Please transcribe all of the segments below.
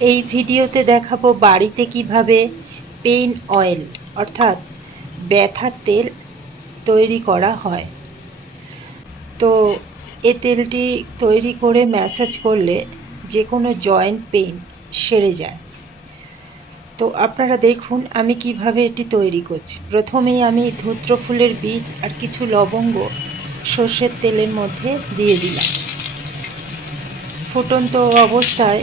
এই ভিডিওতে দেখাবো বাড়িতে কিভাবে পেইন অয়েল অর্থাৎ ব্যথার তেল তৈরি করা হয়। তো এ তেলটি তৈরি করে ম্যাসাজ করলে যে কোনো জয়েন্ট পেইন সেরে যায়। তো আপনারা দেখুন আমি কিভাবে এটি তৈরি করছি। প্রথমেই আমি ধূত্র ফুলের বীজ আর কিছু লবঙ্গ সর্ষের তেলের মধ্যে দিয়ে দিলাম। ফুটন্ত অবস্থায়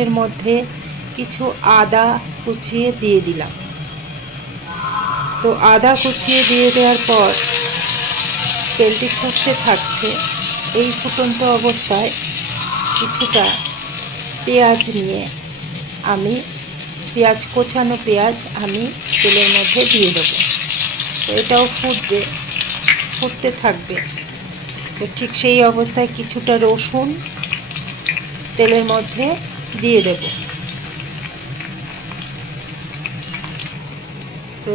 এর মধ্যে কিছু আদা কুচিয়ে দিয়ে দিলাম। তো আদা কুচিয়ে দিয়ে দেওয়ার পর তেলটি ফুটতে থাকছে। এই ফুটন্ত অবস্থায় কিছুটা পেঁয়াজ নিয়ে আমি কোচানো পেঁয়াজ আমি তেলের মধ্যে দিয়ে দেবো। তো এটাও ফুটতে থাকবে। তো ঠিক সেই অবস্থায় কিছুটা রসুন তেলের মধ্যে দিয়ে দেব। তো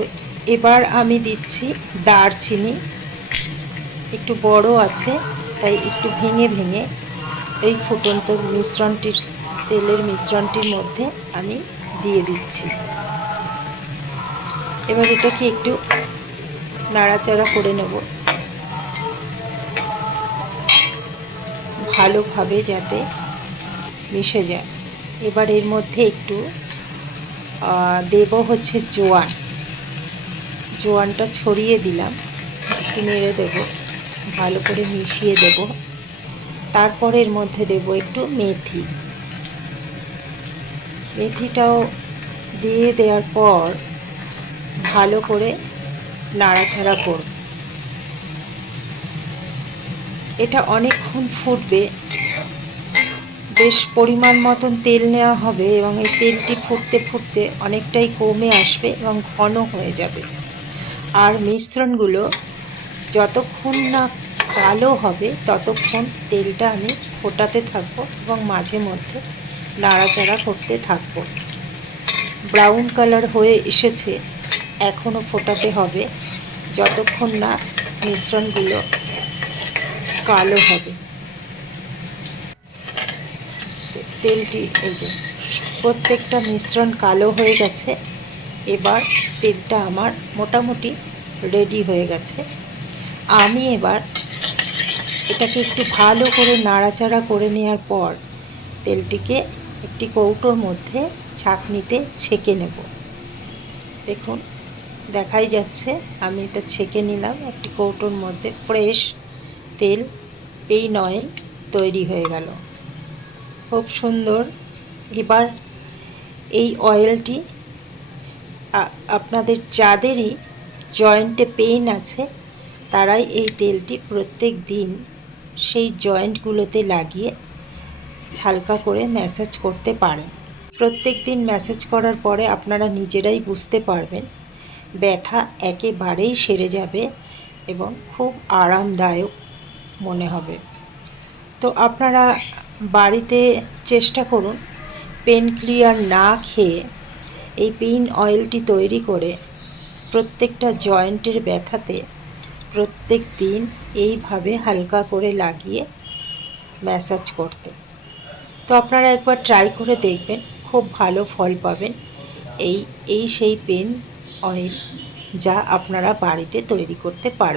এবার আমি দিচ্ছি দারচিনি, একটু বড় আছে তাই একটু ভেঙে ভেঙে এই ফুটন্ত তেলের মিশ্রণটির মধ্যে আমি দিয়ে দিচ্ছি। এবার এটাকে একটু নাড়াচাড়া করে নেব ভালোভাবে যাতে মিশে যায়। এবার এর মধ্যে একটু দেব হচ্ছে জোয়ানটা ছড়িয়ে দিলাম, একটু নেড়ে দেব, ভালো করে মিশিয়ে দেব। তারপর এর মধ্যে দেব একটু মেথিটাও দিয়ে দেওয়ার পর ভালো করে নাড়াচাড়া করব। এটা অনেকক্ষণ ফুটবে, বেশ পরিমাণ মতন তেল নেওয়া হবে এবং এই তেলটি ফুটতে ফুটতে অনেকটাই কমে আসবে এবং ঘন হয়ে যাবে। আর মিশ্রণগুলো যতক্ষণ না কালো হবে ততক্ষণ তেলটা আমি ফোটাতে থাকবো এবং মাঝে মধ্যে নাড়াচাড়া করতে থাকবো। ব্রাউন কালার হয়ে এসেছে, এখনও ফোটাতে হবে যতক্ষণ না মিশ্রণগুলো কালো হবে। তেলটি এই যে প্রত্যেকটা মিশ্রণ কালো হয়ে গেছে। এবার তেলটা আমার মোটামুটি রেডি হয়ে গেছে। আমি এবার এটাকে একটু ভালো করে নাড়াচাড়া করে নেওয়ার পর তেলটিকে একটি কৌটোর মধ্যে ছাঁকনিতে ছেঁকে নেব। দেখুন দেখাই যাচ্ছে আমি এটা ছেঁকে নিলাম একটি কৌটোর মধ্যে। ফ্রেশ তেল পেইন অয়েল তৈরি হয়ে গেল, খুব সুন্দর। এবার এই অয়েলটি আপনাদের যাদেরই জয়েন্টে পেইন আছে তারাই এই তেলটি প্রত্যেক দিন সেই জয়েন্টগুলোতে লাগিয়ে হালকা করে ম্যাসাজ করতে পারেন। প্রত্যেক দিন ম্যাসাজ করার পরে আপনারা নিজেরাই বুঝতে পারবেন ব্যথা একেবারেই সেরে যাবে এবং খুব আরামদায়ক মনে হবে। তো আপনারা বাড়িতে চেষ্টা করুন পেন ক্লিয়ার না খেয়ে এই পেইন অয়েলটি তৈরি করে প্রত্যেকটা জয়েন্টের ব্যথাতে প্রত্যেক দিন এইভাবে হালকা করে লাগিয়ে ম্যাসাজ করতে। তো আপনারা একবার ট্রাই করে দেখবেন, খুব ভালো ফল পাবেন। এই সেই পেইন অয়েল যা আপনারা বাড়িতে তৈরি করতে পারবেন।